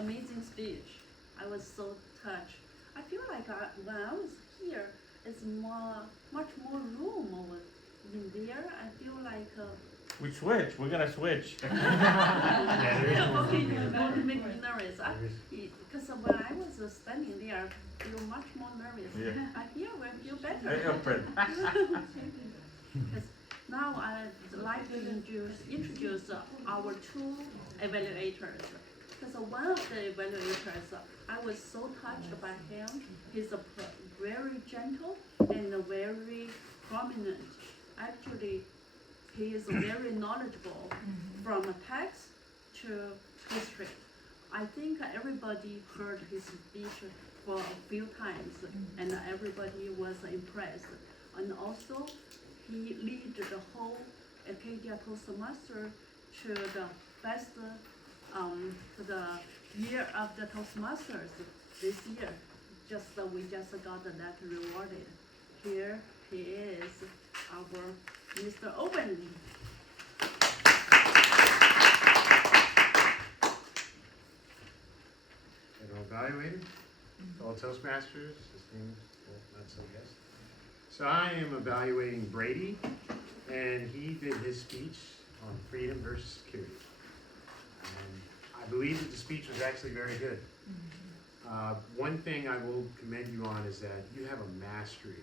amazing speech. I was so touched. I feel like when I was here, it's much more room over in there. I feel like We switch. We're gonna switch. okay, don't make me nervous. Because when I was standing there, I feel much more nervous. Yeah. Here we feel better. Very open. Because now I'd like to introduce our two evaluators. Because one of the evaluators, I was so touched by him. He's very gentle and very prominent. Actually, he is very knowledgeable from text to history. I think everybody heard his speech for a few times, and everybody was impressed. And also, he led the whole Acadia Toastmaster to the best, to the year of the Toastmasters this year. We just got that rewarded. Here he is, our Mr. Owen. Evaluated, fellow Toastmasters, esteemed, not so guest. So I am evaluating Brady, and he did his speech on freedom versus security. And I believe that the speech was actually very good. One thing I will commend you on is that you have a mastery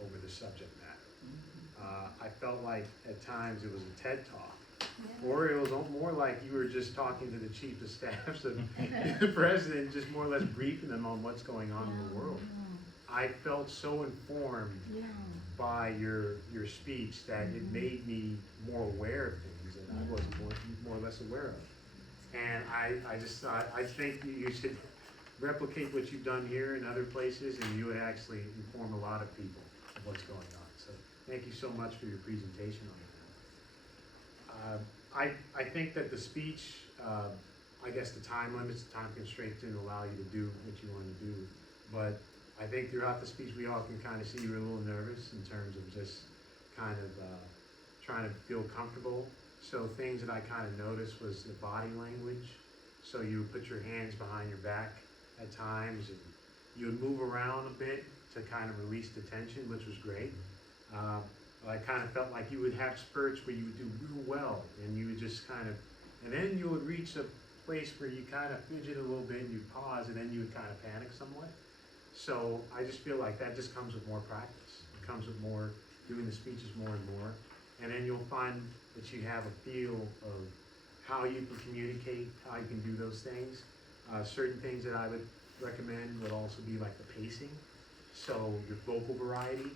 over the subject matter. I felt like at times it was a TED Talk. Or it was more like you were just talking to the chief of staffs of the president, just more or less briefing them on what's going on in the world. I felt so informed by your speech that it made me more aware of things that I wasn't more or less aware of. And I just thought, I think you should replicate what you've done here in other places, and you would actually inform a lot of people of what's going on. So thank you so much for your presentation on that. I think that the speech, I guess the time limits, the time constraints didn't allow you to do what you wanted to do. But I think throughout the speech, we all can kind of see you were a little nervous in terms of just kind of trying to feel comfortable. So things that I kind of noticed was the body language. So you would put your hands behind your back at times, and you would move around a bit to kind of release the tension, which was great. I kind of felt like you would have spurts where you would do real well, and you would just kind of, and then you would reach a place where you kind of fidget a little bit, and you pause, and then you would kind of panic somewhat. So I just feel like that just comes with more practice. It comes with more, doing the speeches more and more. And then you'll find that you have a feel of how you can communicate, how you can do those things. Certain things that I would recommend would also be like the pacing. So your vocal variety.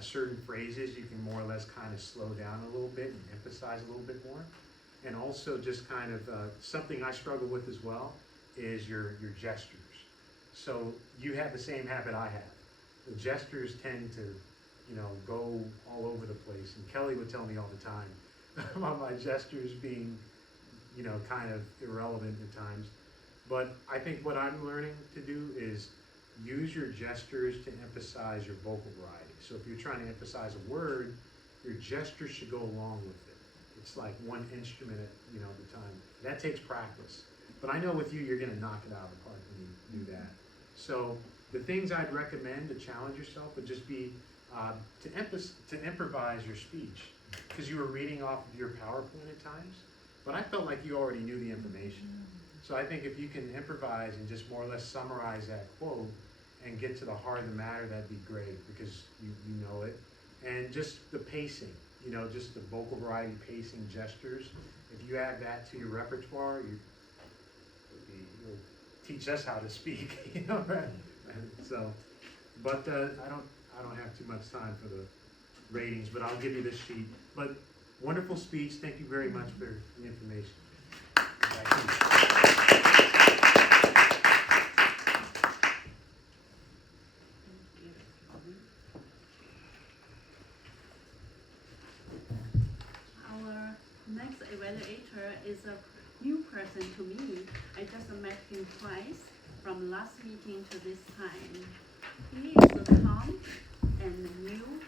Certain phrases you can more or less kind of slow down a little bit and emphasize a little bit more. And also just kind of something I struggle with as well is your gestures. So you have the same habit I have. The gestures tend to, go all over the place. And Kelly would tell me all the time about my gestures being, kind of irrelevant at times. But I think what I'm learning to do is use your gestures to emphasize your vocal variety. So if you're trying to emphasize a word, your gestures should go along with it. It's like one instrument at the time. That takes practice. But I know with you, you're going to knock it out of the park when you do that. So the things I'd recommend to challenge yourself would just be to improvise your speech, because you were reading off of your PowerPoint at times. But I felt like you already knew the information. So I think if you can improvise and just more or less summarize that quote and get to the heart of the matter, that'd be great, because you know it. And just the pacing, just the vocal variety, pacing, gestures. If you add that to your repertoire, you'll teach us how to speak, right? So, but I don't have too much time for the ratings, but I'll give you this sheet. But wonderful speech. Thank you very much for the information. Thank you. Our next evaluator is a new person to me. I just met him twice, from last meeting to this time. He is calm and new,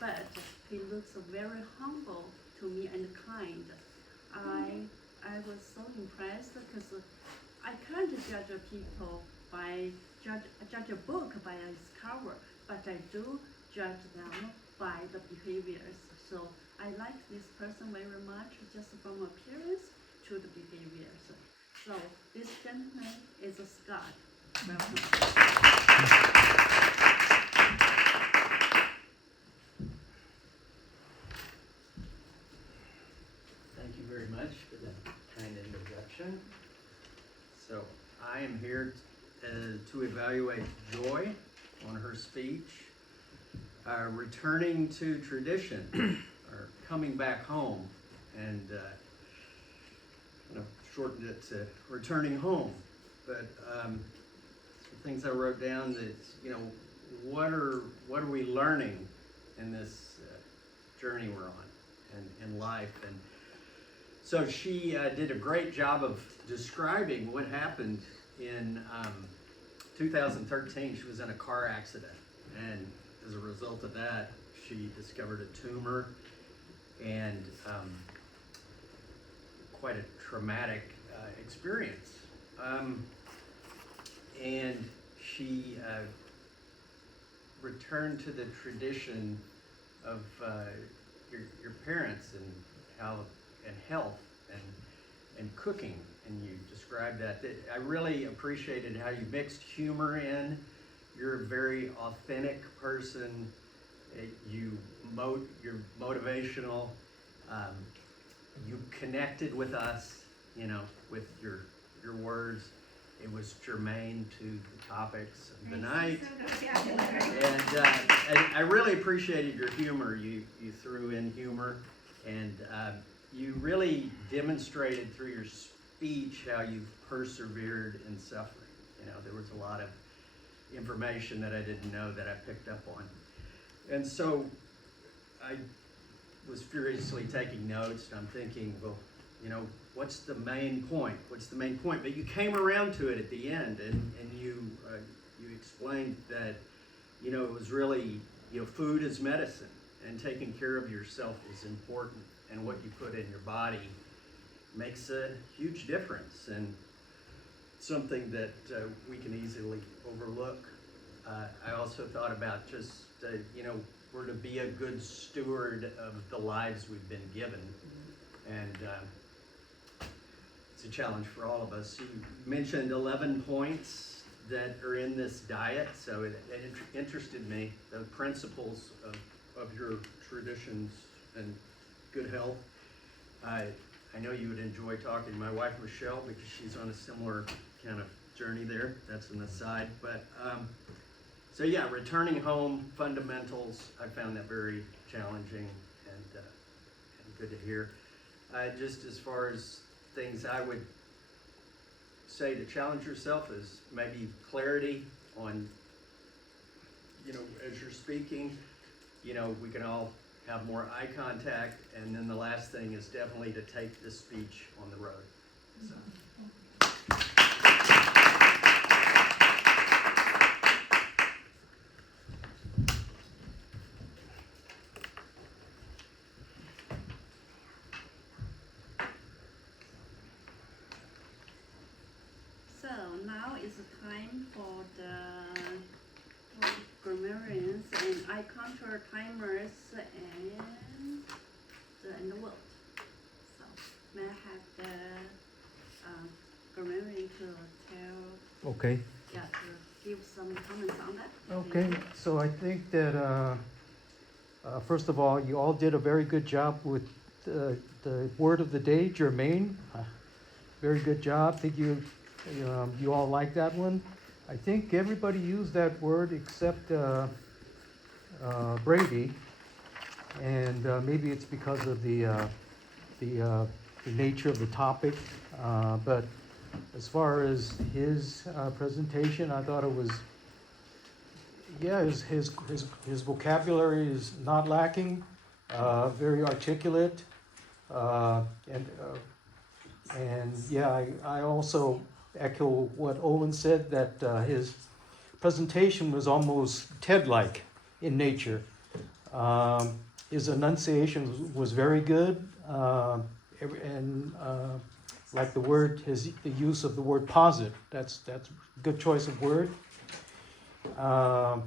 but he looks very humble to me and kind. I was so impressed because I can't judge people by judge a book by its cover, but I do judge them by the behaviors. So I like this person very much, just from appearance to the behaviors. So this gentleman is Scott. Welcome. Thank you very much for that kind introduction. So I am here to evaluate Joy on her speech. Returning to tradition, or coming back home, and shortened it to returning home. But some things I wrote down that, what are we learning in this journey we're on and in life? And so she did a great job of describing what happened in 2013. She was in a car accident, and as a result of that, she discovered a tumor, and quite a traumatic experience. And she returned to the tradition of your parents and health and cooking, and you described that. I really appreciated how you mixed humor in. You're a very authentic person. You're motivational. You connected with us, with your words. It was germane to the topics of the night. And I really appreciated your humor. You threw in humor, and you really demonstrated through your speech how you've persevered in suffering. There was a lot of information that I didn't know that I picked up on. And so I was furiously taking notes, and I'm thinking, well, what's the main point? What's the main point? But you came around to it at the end, and you explained that, it was really, food is medicine, and taking care of yourself is important, and what you put in your body makes a huge difference, and something that we can easily overlook. I also thought about just, we're to be a good steward of the lives we've been given, and it's a challenge for all of us. You mentioned 11 points that are in this diet, so it interested me, the principles of your traditions and good health. I know you would enjoy talking to my wife, Michelle, because she's on a similar kind of journey there. That's an aside. But, so yeah, returning home, fundamentals, I found that very challenging and good to hear. Just as far as things I would say to challenge yourself is maybe clarity on, as you're speaking, we can all have more eye contact, and then the last thing is definitely to take this speech on the road. So. So now is the time for the grammarians and eye contour timers and the world. So may I have the grammarian to tell, Okay. to give some comments on that? Okay. So I think that first of all, you all did a very good job with the word of the day, germane. Very good job. I think you all like that one. I think everybody used that word except Brady, and maybe it's because of the nature of the topic. But as far as his presentation, I thought it was, his vocabulary is not lacking, very articulate, and yeah, I also echo what Owen said, that his presentation was almost TED-like in nature. His enunciation was very good, and like the word, the use of the word posit. That's a good choice of word. The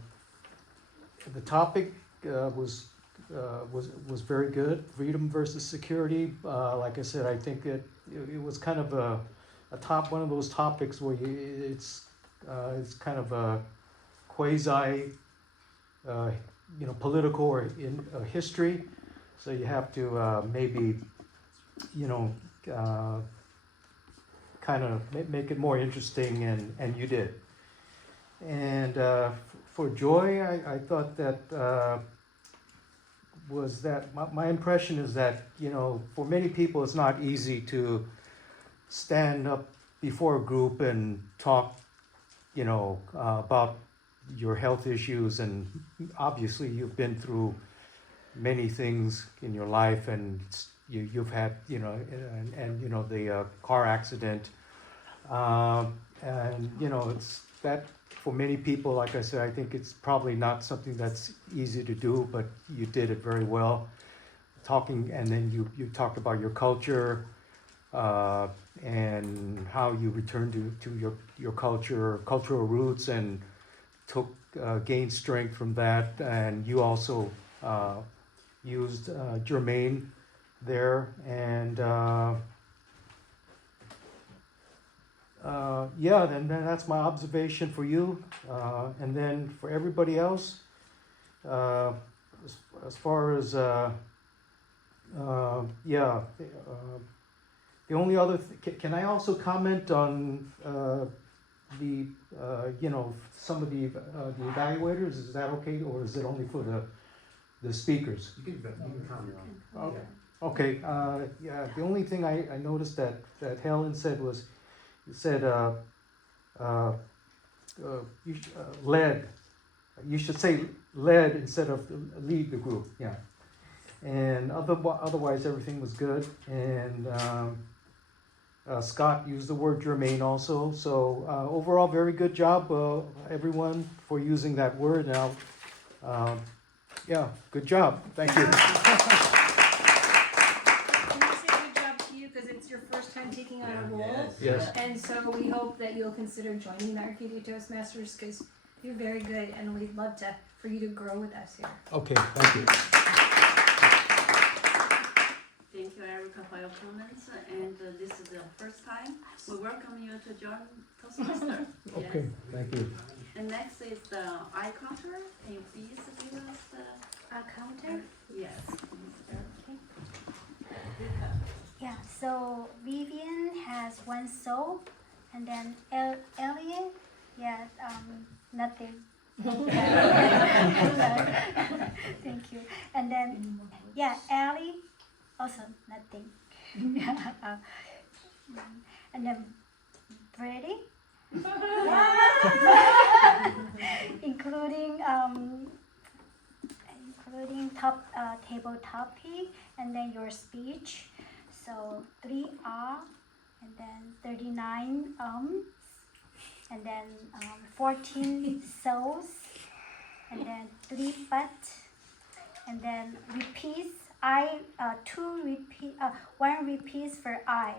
topic was very good. Freedom versus security. Like I said, I think it was kind of one of those topics where it's kind of a quasi, political or in history. So you have to maybe, kind of make it more interesting, and you did. And for joy, I thought that was that my impression is that, for many people it's not easy to stand up before a group and talk, about your health issues, and obviously you've been through many things in your life, and you've had, the car accident, and it's that. For many people, like I said, I think it's probably not something that's easy to do, but you did it very well. And then you talked about your culture, and how you returned to your cultural roots, and gained strength from that. And you also used Jermaine there, and then that's my observation for you. And then for everybody else, as far as the only other can I also comment on some of the evaluators? Is that okay, or is it only for the speakers? You can comment on it. Okay. The only thing I noticed that Helen said was, led. You should say led instead of lead the group. Yeah. And otherwise everything was good. And Scott used the word germane also. So overall, very good job, everyone, for using that word. Now, good job. Thank you. Your first time taking on a role. Yes. And so we hope that you'll consider joining the Arcadia Toastmasters, because you're very good, and we'd love for you to grow with us here. Okay, thank you. Thank you, Erica, for your comments. And this is the first time we welcome you to join Toastmaster. Okay, thank you. And next is the eye counter. Can you please give us the counter? Yes. Yeah, so Vivian has one soul, and then Elliot, nothing. Thank you. And then, Allie, also nothing. And then Brady, including table topic, and then your speech. So 3 and then 39 and then 14 souls, and then 3 but, and then repeats. One repeats for I,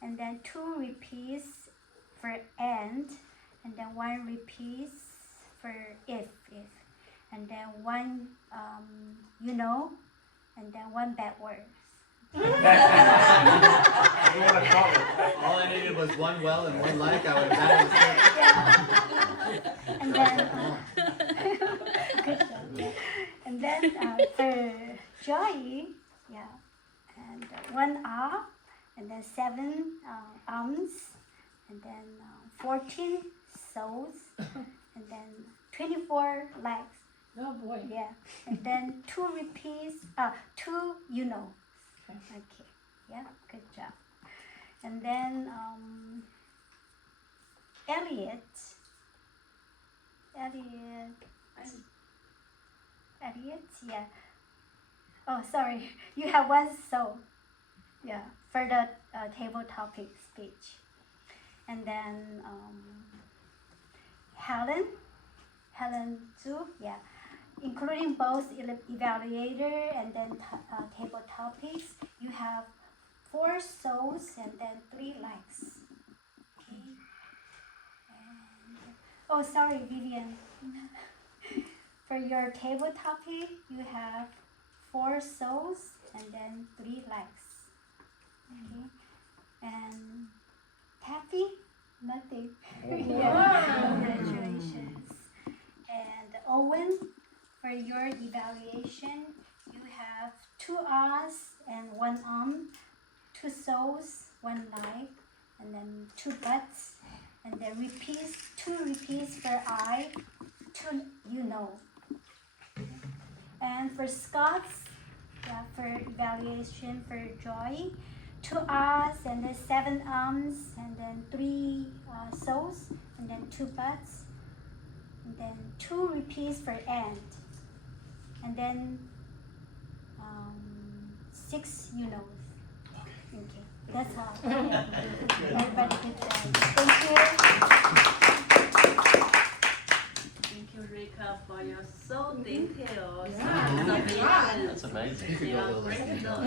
and then 2 repeats for and then 1 repeats for if, and then 1 and then 1 bad word. All I needed was 1 well and 1 like. I would have had it. And then, good job. And then for Joy, and 1 and then 7 ums, and then 14 souls, and then 24 legs. Oh boy. Yeah, and then 2 repeats, 2 Okay, good job. And then Elliot, Oh, sorry, you have 1 soul. For the table topic speech. And then Helen Zhu, including both evaluator and then table topics, you have 4 souls and then 3 likes. Okay. And, oh, sorry, Vivian. For your table topic, you have 4 souls and then 3 likes. Okay. And happy? Nothing. Yeah. Congratulations. And Owen, for your evaluation, you have 2 R's and 1 2 souls, 1 like, and then 2 buts, and then 2 repeats for I, 2 you know. And for Scott's, for evaluation for Joy, 2 R's and then 7 and then 3 souls, and then 2 buts, and then 2 repeats for and then 6 you know. Okay, that's all. Everybody good job. Thank you. Thank you, Rika, for your so detailed That's amazing. Yeah, great note.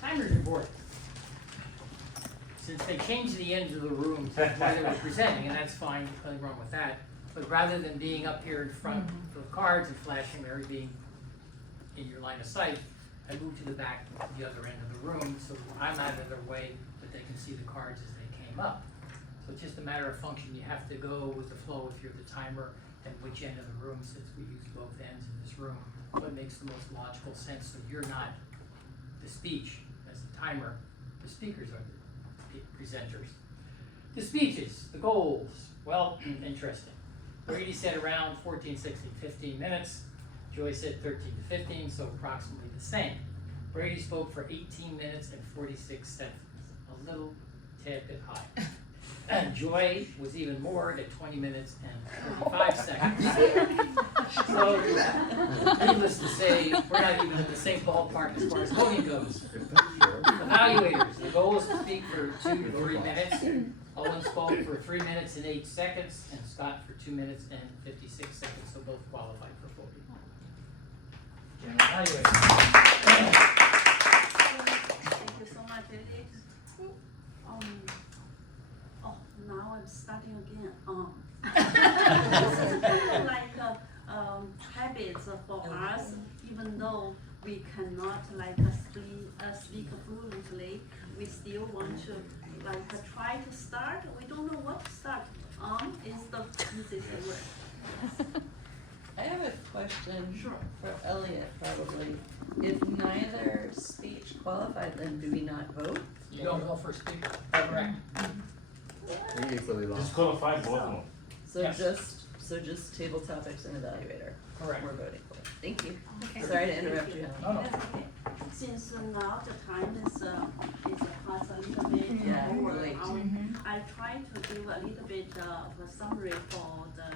Timers are bored. Since they changed the ends of the room while they were presenting, and that's fine, nothing wrong with that. But rather than being up here in front of the cards and flashing Mary being in your line of sight, I moved to the back, the other end of the room, so I'm out of their way, but they can see the cards as they came up. So it's just a matter of function. You have to go with the flow if you're the timer and which end of the room, since we use both ends in this room, what makes the most logical sense, so you're not the speech as the timer, the speakers are the presenters. The speeches, the goals, well, interesting. Brady said around 14, 16, 15 minutes. Joy said 13 to 15, so approximately the same. Brady spoke for 18 minutes and 46 seconds, a little tad bit high. And Joy was even more at 20 minutes and 35 seconds. So, needless to say, we're not even in the same ballpark as far as voting goes. Evaluators, the goal is to speak for 2 to 3 minutes. Owen spoke for 3 minutes and 8 seconds, and Scott for 2 minutes and 56 seconds, so both qualified for voting. Evaluators. Thank you so much, Eddie. Oh, now I'm starting again. This is kind of like habits for us, even though we cannot speak fluently, we still want to try to start. We don't know what to start. Is the easiest word. I have a question Sure. for Elliot, probably. If neither speech qualified, then do we not vote? You don't go for a speaker, correct? Disqualify both of them. So Yes. just table topics and evaluator. Correct. We're voting for. Thank you. Okay. Sorry to interrupt you, Helen. No, no. That's okay. Since now the time is past a little bit Yeah, over we're late. I try to give a little bit of a summary for the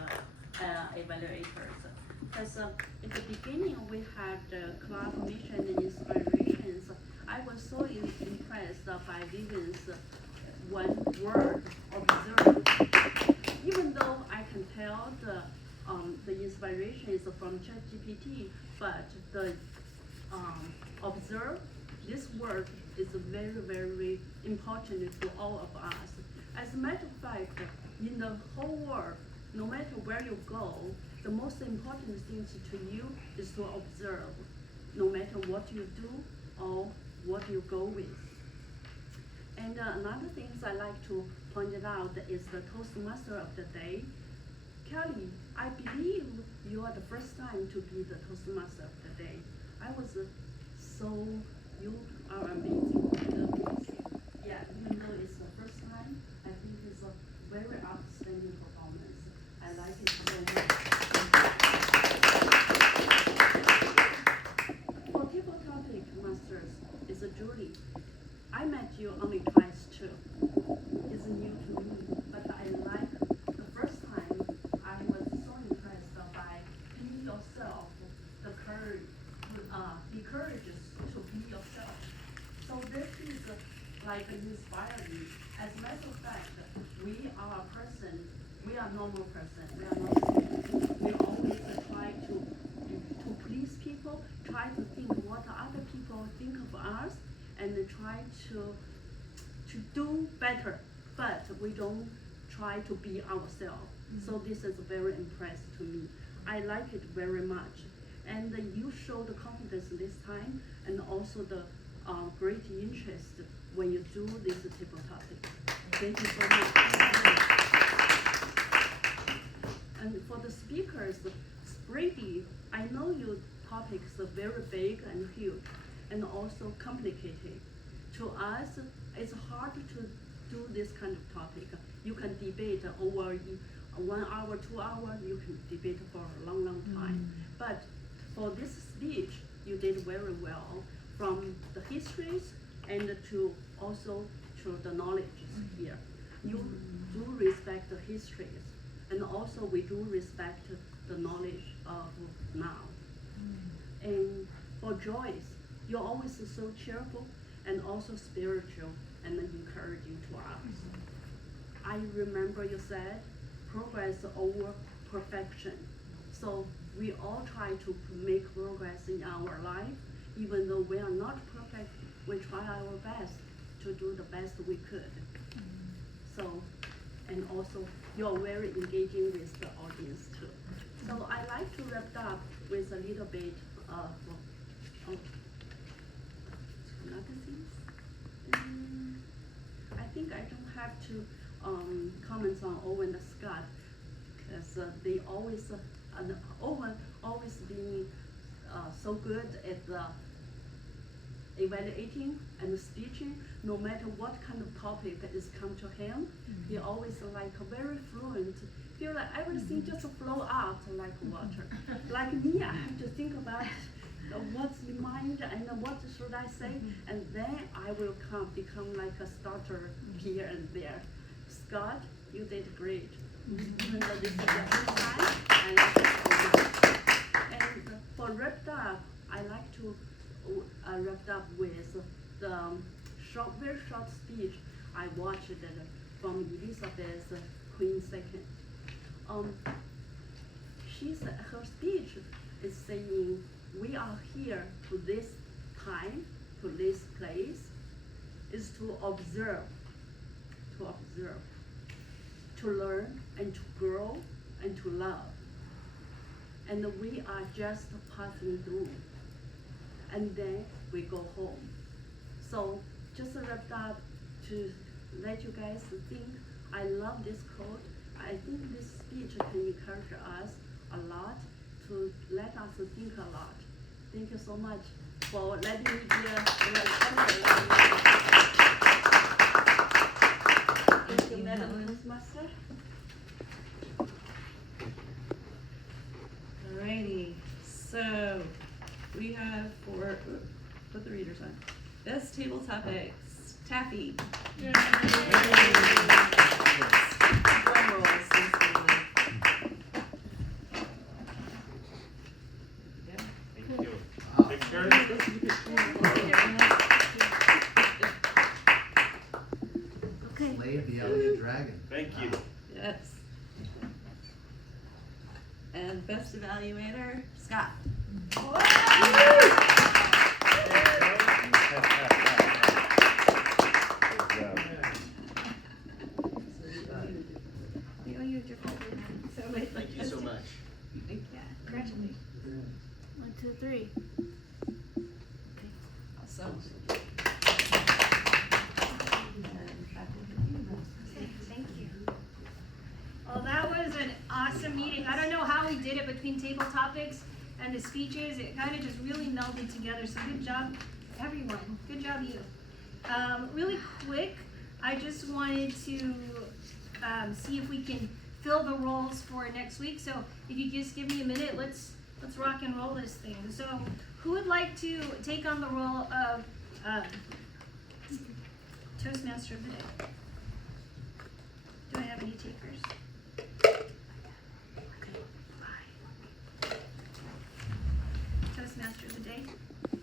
evaluators. Because at the beginning we had club mission and inspirations. I was so impressed by Vivian's one word, observe. Even though I can tell the inspiration is from ChatGPT, but the observe, this word is very, very important to all of us. As a matter of fact, in the whole world, no matter where you go, the most important thing to you is to observe, no matter what you do or what you go with. And another thing I like to point it out is the Toastmaster of the day. Kelly, I believe you are the first time to be the Toastmaster of the day. I was you are amazing. Yeah, even though it's the first time, I think it's a very outstanding performance. I like it so much. For table topic masters, it's a Julie. I met you only twice too. It's new to me, but I like the first time. I was so impressed by being yourself, the courage, be courageous to be yourself. So this is inspiring. As a matter of fact, we are a person. We are normal person. We are not. We always try to think what other people think of us and try to do better, but we don't try to be ourselves. So this is very impressive to me. I like it very much. And you show the confidence this time and also the great interest when you do this table topic. Thank you so much. And for the speakers, Brady, I know your topics are very big and huge and also complicated. To us, it's hard to do this kind of topic. You can debate over 1 hour, 2 hours, you can debate for a long, long time. But for this speech, you did very well from the histories and to also to the knowledge here. You do respect the histories, and also we do respect the knowledge of now. And for Joyce, you're always so cheerful and also spiritual and encouraging to us. I remember you said progress over perfection. So we all try to make progress in our life, even though we are not perfect, we try our best to do the best we could. So, and also you're very engaging with the audience too. So I like to wrap up with a little bit of magazines. I think I don't have to comment on Owen and Scott, because they always, Owen always being so good at the evaluating and speaking, no matter what kind of topic is come to him, he always like very fluent. Feel like everything just flow out like water. Like me, I have to think about what's in mind and what should I say, and then I will become like a starter here and there. Scott, you did great. Even though this is the first time, I like it so much. And for wrapped up, I like to wrap up with the very short speech I watched from Elizabeth Queen II. Her speech is saying, we are here to this time, to this place, is to observe, to learn and to grow and to love. And we are just passing through. And then we go home. So just wrapped up to let you guys think, I love this quote. I think this speech can encourage us a lot, to let us think a lot. Thank you so much for letting me be Thank you, Madam Toastmaster. Alrighty, so we have put the readers on. Best table topics, Taffy. Yay. Drum rolls, since Thank you. Pictures? Okay. Slade the Elegant Dragon. Thank you. Yes. And best evaluator, Scott. Thank you so much. Yeah, congratulations. 1, 2, 3. Awesome. Thank you. Well, that was an awesome meeting. I don't know how we did it between table topics and the speeches. It kind of just really melded together. So good job, everyone. Good job, you. Really quick, I just wanted to see if we can fill the roles for next week. So if you just give me a minute, let's rock and roll this thing. So who would like to take on the role of Toastmaster of the Day? Do I have any takers? Okay, bye. Toastmaster of the Day.